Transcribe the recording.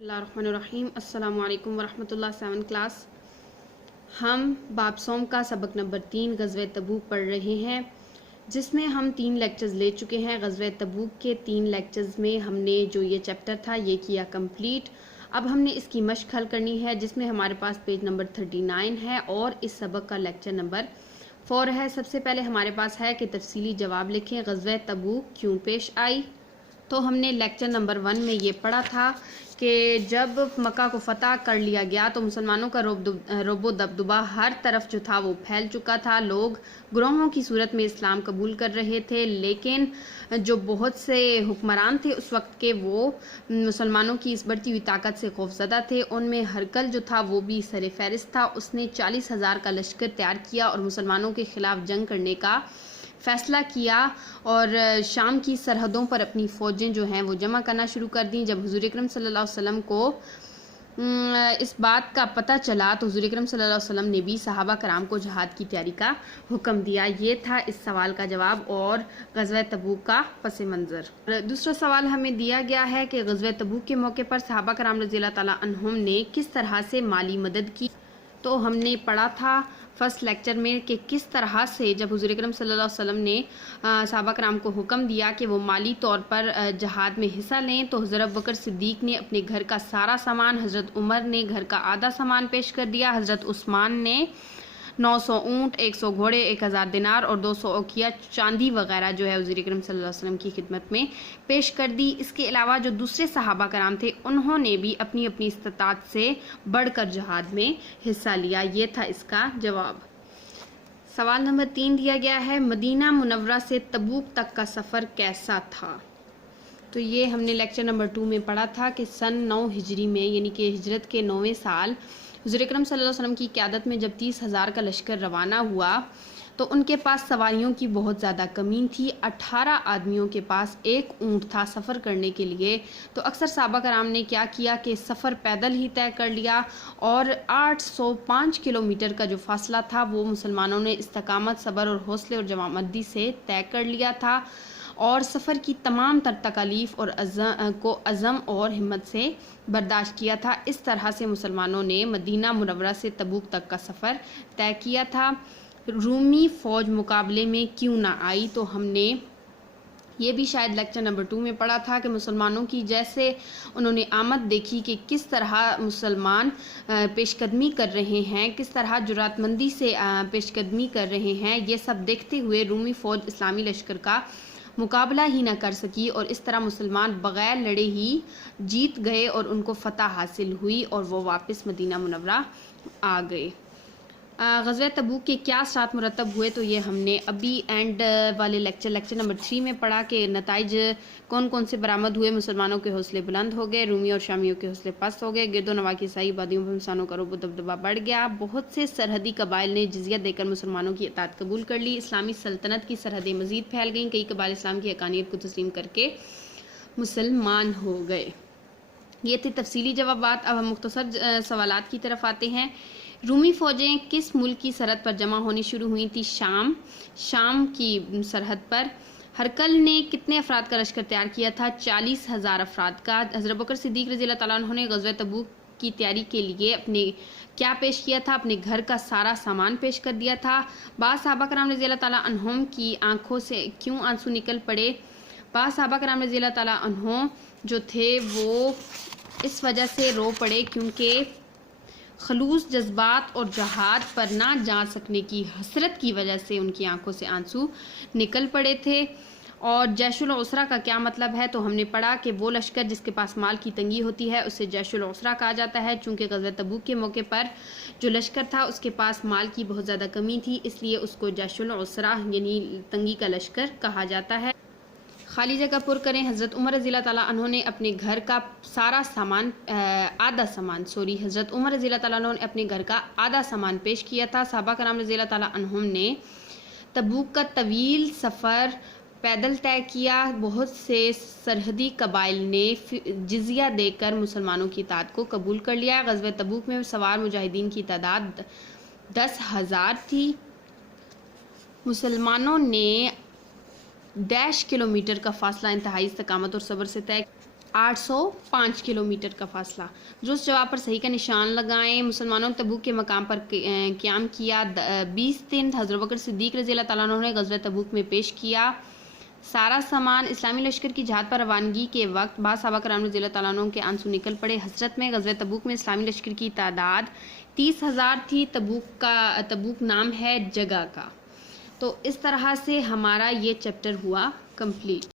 बिस्मिल्लाहिर्रहमानिर्रहीम। अस्सलाम वालेकुम वरहमतुल्लाह। 7 क्लास हम बाब सोम का सबक नंबर 3 ग़ज़वे तबूक पढ़ रहे हैं, जिसमें हम 3 लेक्चर्स ले चुके हैं। ग़ज़वे तबूक के 3 लेक्चर्स में हमने जो ये चैप्टर था ये किया कंप्लीट। अब हमने इसकी मश्क हल करनी है, जिसमें हमारे पास पेज नंबर 39 है और इस सबक का लेक्चर नंबर 4 है। सबसे पहले हमारे पास है कि तफसीली जवाब लिखें, ग़ज़वे तबूक क्यों पेश आई। तो हमने लेक्चर नंबर 1 में ये पढ़ा था कि जब मक्का को फ़तह कर लिया गया तो मुसलमानों का रोबो दबदबा हर तरफ जो था वो फैल चुका था। लोग ग्रोहों की सूरत में इस्लाम कबूल कर रहे थे, लेकिन जो बहुत से हुक्मरान थे उस वक्त के, वो मुसलमानों की इस बढ़ती हुई ताकत से खौफज़दा थे। उनमें हरकल जो था वो भी सर फहरिस्त था। उसने 40,000 का लश्कर तैयार किया और मुसलमानों के ख़िलाफ़ जंग करने का फ़ैसला किया और शाम की सरहदों पर अपनी फ़ौजें जो हैं वो जमा करना शुरू कर दी। जब हुज़ूर अकरम सल्लल्लाहु अलैहि वसल्लम को इस बात का पता चला तो हुज़ूर अकरम सल्लल्लाहु अलैहि वसल्लम ने भी सहाबा कराम को जहाद की तैयारी का हुक्म दिया। ये था इस सवाल का जवाब और ग़ज़वे तबूक का पस मंज़र। दूसरा सवाल हमें दिया गया है कि ग़ज़वे तबूक के मौके पर सहाबा कराम रज़ियल्लाहु तआला अन्हुम ने किस तरह से माली मदद की। तो हमने पढ़ा था फर्स्ट लेक्चर में कि किस तरह से जब हुज़ूर अकरम सल्लल्लाहु अलैहि वसल्लम ने सहाबा कराम को हुक्म दिया कि वो माली तौर पर जहाद में हिस्सा लें, तो हज़रत अबू बकर सिद्दीक़ ने अपने घर का सारा सामान, हज़रत उमर ने घर का आधा सामान पेश कर दिया, हज़रत उस्मान ने 900 ऊँट, 100 घोड़े, 1000 दिनार और 200 औकिया चांदी वगैरह जो है हुज़ूर अकरम सल्लल्लाहु अलैहि वसल्लम की खिदमत में पेश कर दी। इसके अलावा जो दूसरे सहाबा कराम थे उन्होंने भी अपनी अपनी इस्तिताअत से बढ़कर जहाद में हिस्सा लिया। ये था इसका जवाब। सवाल नंबर 3 दिया गया है, मदीना मुनव्वरा से तबूक तक का सफ़र कैसा था। तो ये हमने लेक्चर नंबर 2 में पढ़ा था कि सन 9 हिजरी में, यानी कि हिजरत के 9वें साल हुज़ूर अकरम सल्लल्लाहु अलैहि वसल्लम की क़यादत में जब 30,000 का लश्कर रवाना हुआ तो उनके पास सवारियों की बहुत ज़्यादा कमी थी। 18 आदमियों के पास एक ऊँट था सफ़र करने के लिए। तो अक्सर सहाबा कराम ने क्या किया कि सफ़र पैदल ही तय कर लिया और 805 किलोमीटर का जो फासला था वो मुसलमानों ने इस्तकामत, सब्र और हौसले और जवामंदी से तय कर लिया था और सफ़र की तमाम तर तकालीफ और अज़म और हिम्मत से बर्दाश्त किया था। इस तरह से मुसलमानों ने मदीना मुनव्वरा से तबूक तक का सफ़र तय किया था। रूमी फ़ौज मुकाबले में क्यों ना आई, तो हमने ये भी शायद लेक्चर नंबर 2 में पढ़ा था कि मुसलमानों की जैसे उन्होंने आमद देखी कि किस तरह मुसलमान पेशकदमी कर रहे हैं, किस तरह जुरातमंदी से पेशकदमी कर रहे हैं, ये सब देखते हुए रूमी फ़ौज इस्लामी लश्कर का मुकाबला ही ना कर सकी और इस तरह मुसलमान बग़ैर लड़े ही जीत गए और उनको फ़तह हासिल हुई और वो वापस मदीना मुनव्वरा आ गए। ग़ज़वे तबूक के क्या असरात मुरतब हुए, तो ये हमने अभी एंड वाले लेक्चर नंबर 3 में पढ़ा कि नताइज कौन कौन से बरामद हुए। मुसलमानों के हौसले बुलंद हो गए, रूमी और शामियों के हौसले पस्त हो गए, गिरदो नवा की ईसाई आबादियों पर मुसलमानों का रोब दबदबा बढ़ गया, बहुत से सरहदी कबाइल ने जिज़िया देकर मुसलमानों की इताअत कबूल कर ली, इस्लामी सल्तनत की सरहदें मज़ीद फैल गईं, कई कबाइल इस्लाम की हक़ानियत को तस्लीम करके मुसलमान हो गए। ये थे तफसीली जवाबात। अब हम मुख्तसर सवालात की तरफ आते हैं। रूमी फ़ौजें किस मुल्क की सरहद पर जमा होनी शुरू हुई थी? शाम की सरहद पर। हरकल ने कितने अफराद का लश्कर तैयार किया था? 40,000 अफराद का। हज़रत अबू बकर सिद्दीक़ रज़ियल्लाहु तआला अन्हु ने ग़ज़वे तबूक की तैयारी के लिए अपने क्या पेश किया था? अपने घर का सारा सामान पेश कर दिया था। बाद सहाबा कराम रज़ियल्लाहु तआला अन्हुम की आंखों से क्यों आंसू निकल पड़े? बाद सहाबा कराम रज़ियल्लाहु तआला अन्हुम जो थे वो इस वजह से रो पड़े क्योंकि खलूस जज्बात और जहाद पर ना जा सकने की हसरत की वजह से उनकी आंखों से आंसू निकल पड़े थे। और जैशुल उसरा का क्या मतलब है, तो हमने पढ़ा कि वो लश्कर जिसके पास माल की तंगी होती है उसे जैशुल उसरा कहा जाता है। चूँकि ग़ज़वे तबूक के मौके पर जो लश्कर था उसके पास माल की बहुत ज़्यादा कमी थी, इसलिए उसको जैशुल उसरा यानी तंगी का लश्कर कहा जाता है। खाली जगह पुर करें। हज़रत उमर रज़ियल्लाहु तआला अन्हु ने अपने घर का सारा सामान हज़रत उमर रज़ियल्लाहु तआला अन्हु ने अपने घर का आधा सामान पेश किया था। सहाबा कराम रज़ियल्लाहु तआला अन्हुम ने तबूक का तवील सफ़र पैदल तय किया। बहुत से सरहदी कबाइल ने जिज़िया देकर मुसलमानों की इताअत को कबूल कर लिया। ग़ज़वे तबूक में सवार मुजाहिदीन की तादाद 10,000 थी। मुसलमानों ने 10 किलोमीटर का फासला इंतहाई इस्तकामत और सब्र से तय 805 کلومیٹر کا فاصلہ۔ درست جواب پر صحیح کا نشان لگائیں۔ مسلمانوں نے تبوک کے مقام پر قیام کیا۔ 20 دن حضرت بکر صدیق رضی اللہ تعالیٰ عنہ نے غزوہ تبوک میں پیش کیا۔ سارا سامان اسلامی لشکر کی جہاد پر روانگی کے وقت بعض صحابہ کرام رضی اللہ تعالیٰ عنہ کے آنسو نکل پڑے۔ حضرت میں غزوہ تبوک میں اسلامی لشکر کی تعداد 30,000 تھی۔ تبوک نام ہے جگہ کا۔ تو اس طرح سے ہمارا یہ چیپٹر ہوا کمپلیٹ۔